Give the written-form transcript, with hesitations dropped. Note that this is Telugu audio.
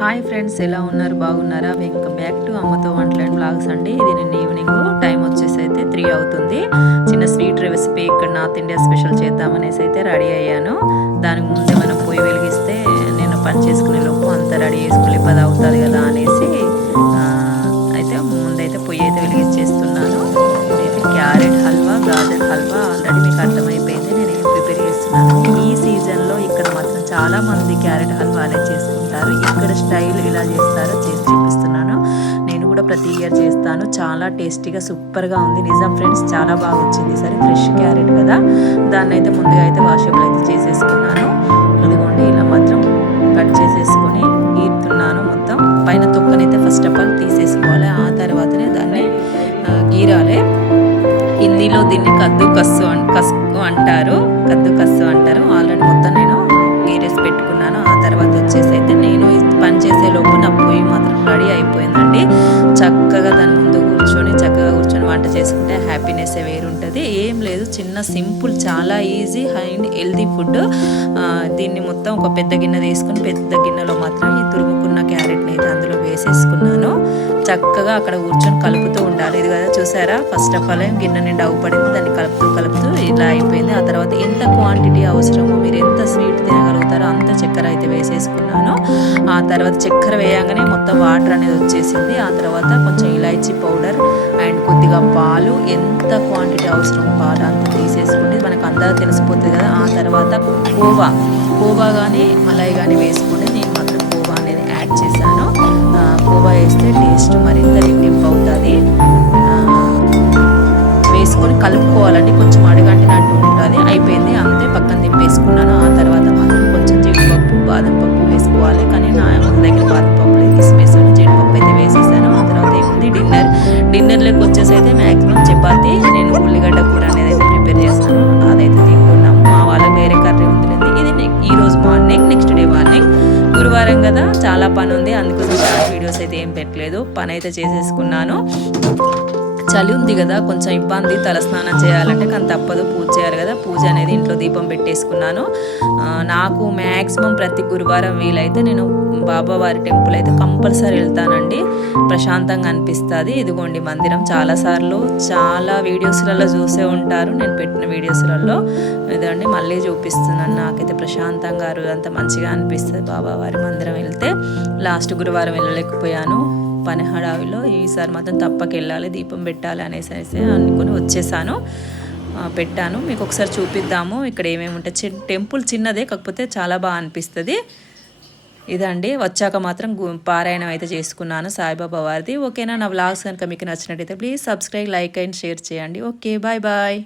హాయ్ ఫ్రెండ్స్, ఎలా ఉన్నారు? బాగున్నారా? వెల్కమ్ బ్యాక్ టు అమ్మతో వంటలు అండ్ బ్లాగ్స్ అండి. ఇది నిన్న ఈవినింగ్ టైం వచ్చేసి అయితే 3 అవుతుంది. చిన్న స్వీట్ రెసిపీ ఇక్కడ నార్త్ ఇండియా స్పెషల్ చేద్దామనేసి అయితే రెడీ అయ్యాను. దానికి ముందే మనం పొయ్యి వెలిగిస్తే నేను పని చేసుకునే లోపు అంతా రెడీ చేసుకుని 10 అవుతుంది కదా అనేసి అయితే ముందైతే పొయ్యి అయితే వెలిగించేస్తున్నాను. ఇదైతే క్యారెట్ హల్వా, గాజర్ హల్వా ఆల్రెడీ మీకు అర్థమైపోయింది నేను ఏం ప్రిపేర్ చేస్తున్నాను. ఈ సీజన్లో ఇక్కడ మాత్రం చాలామంది క్యారెట్ హల్వానే చేసుకుంటారు. ఇక్కడ స్టైల్ ఇలా చేస్తారో చేసి చూపిస్తున్నాను. నేను కూడా ప్రతి ఇయర్ చేస్తాను. చాలా టేస్టీగా సూపర్గా ఉంది. నిజం ఫ్రెండ్స్, చాలా బాగా వచ్చింది. సరే, ఫ్రెష్ క్యారెట్ కదా, దాన్ని అయితే ముందుగా అయితే వాషబుల్ అయితే చేసేసుకున్నాను. ఇదిగోండి, ఇలా మాత్రం కట్ చేసేసుకొని గీరుతున్నాను. మొత్తం పైన తొక్కనైతే ఫస్ట్ ఆఫ్ ఆల్ తీసేసుకోవాలి. ఆ తర్వాతనే దాన్ని గీరాలి. హిందీలో దీన్ని కస్సు అంటారు. కస్సు అంటారు. ఆల్రెడీ మొత్తం నేను గీరేసి పెట్టుకున్నాను. ఆ తర్వాత వచ్చేసి అయితే నేను పని చేసే లోపు నా పొయ్యి మాత్రం రెడీ అయిపోయిందండి. చక్కగా దాని ముందు చక్కగా కూర్చొని వంట చేసుకుంటే హ్యాపీనెస్ వేరుంటుంది. ఏం లేదు, చిన్న సింపుల్, చాలా ఈజీ అండ్ హెల్దీ ఫుడ్. దీన్ని మొత్తం ఒక పెద్ద గిన్నె తీసుకుని పెద్ద గిన్నెలో మాత్రం ఈ తురుముకున్న క్యారెట్ని అయితే అందులో వేసేసుకున్నాను. చక్కగా అక్కడ కూర్చొని కలుపుతూ ఉండాలి. ఇది కదా చూసారా, ఫస్ట్ ఆఫ్ ఆల్ గిన్నె నిండా అవ్వపడింది. దాన్ని కలుపుతూ ఇలా అయిపోయింది. ఆ తర్వాత ఎంత క్వాంటిటీ అవసరమో, మీరు ఎంత స్వీట్ తినగలుగుతారో అంత చక్కెర అయితే వేసేసుకున్నాను. ఆ తర్వాత చక్కెర వేయగానే మొత్తం వాటర్ అనేది వచ్చేసింది. ఆ తర్వాత కొంచెం ఇలాచీ పౌడర్ అండ్ కొద్దిగా పాలు, ఎంత క్వాంటిటీ అవసరమో పాలు అంత తీసేసుకుంటే మనకు అందరూ తెలిసిపోతుంది కదా. ఆ తర్వాత కోవా కానీ మలై కానీ వేసుకుంటే నేను మాత్రం కోవా అనేది యాడ్ చేశాను. కోవా వేస్తే టేస్ట్ మరింత రెట్టింపు అవుతుంది. వేసుకొని కలుపుకోవాలండి. కొంచెం అడుగంటినట్టు ఉంటుంది. అయిపోయింది, అంతే. పక్కన దింపేసుకున్నాను. ఆ తర్వాత మాత్రం కొంచెం జీడిపప్పు, బాదం పప్పు వేసుకోవాలి. కానీ నా దగ్గర బాదం పప్పులు తీసివేసాను, జీడిపప్పు అయితే వేసేసాను. ఆ తర్వాత ఏముంది, డిన్నర్లోకి వచ్చేసి అయితే మ్యాక్సిమం చపాతి, నేను ఉల్లిగడ్డ కూర అనేది అయితే ప్రిపేర్ చేస్తాను. అదైతే తింటున్నాము. మా వాళ్ళకి వేరే కర్రీ ఉందిలేండి. ఇది ఈరోజు మార్నింగ్, నెక్స్ట్ డే మార్నింగ్. గురువారం కదా, చాలా పని ఉంది, అందుకోసం షార్ట్ వీడియోస్ అయితే ఏం పెట్టలేదు. పని అయితే చేసేసుకున్నాను. చలి ఉంది కదా, కొంచెం ఇబ్బంది తలస్నానం చేయాలంటే, కానీ తప్పదు, పూజ చేయాలి కదా. పూజ అనేది ఇంట్లో దీపం పెట్టేసుకున్నాను. నాకు మ్యాక్సిమం ప్రతి గురువారం వీలైతే నేను బాబావారి టెంపుల్ అయితే కంపల్సరీ వెళ్తానండి. ప్రశాంతంగా అనిపిస్తుంది. ఇదిగోండి మందిరం, చాలాసార్లు చాలా వీడియోస్లలో చూసే ఉంటారు, నేను పెట్టిన వీడియోస్లలో. ఇదండి మళ్ళీ చూపిస్తున్నాను. నాకైతే ప్రశాంతంగా అంత మంచిగా అనిపిస్తుంది బాబావారి మందిరం వెళ్తే. లాస్ట్ గురువారం వెళ్ళలేకపోయాను పని హడావిలో. ఈసారి మాత్రం తప్పక వెళ్ళాలి, దీపం పెట్టాలి అనేసి అనుకుని వచ్చేసాను. పెట్టాను. మీకు ఒకసారి చూపిద్దాము ఇక్కడ ఏమేమి ఉంటాయి. టెంపుల్ చిన్నదే, కాకపోతే చాలా బాగా అనిపిస్తుంది. ఇదండి, వచ్చాక మాత్రం పారాయణం అయితే చేసుకున్నాను సాయిబాబా వారిది. ఓకేనా? నా వ్లాగ్స్ కనుక మీకు నచ్చినట్టయితే please subscribe, like and share చేయండి. Okay, bye bye.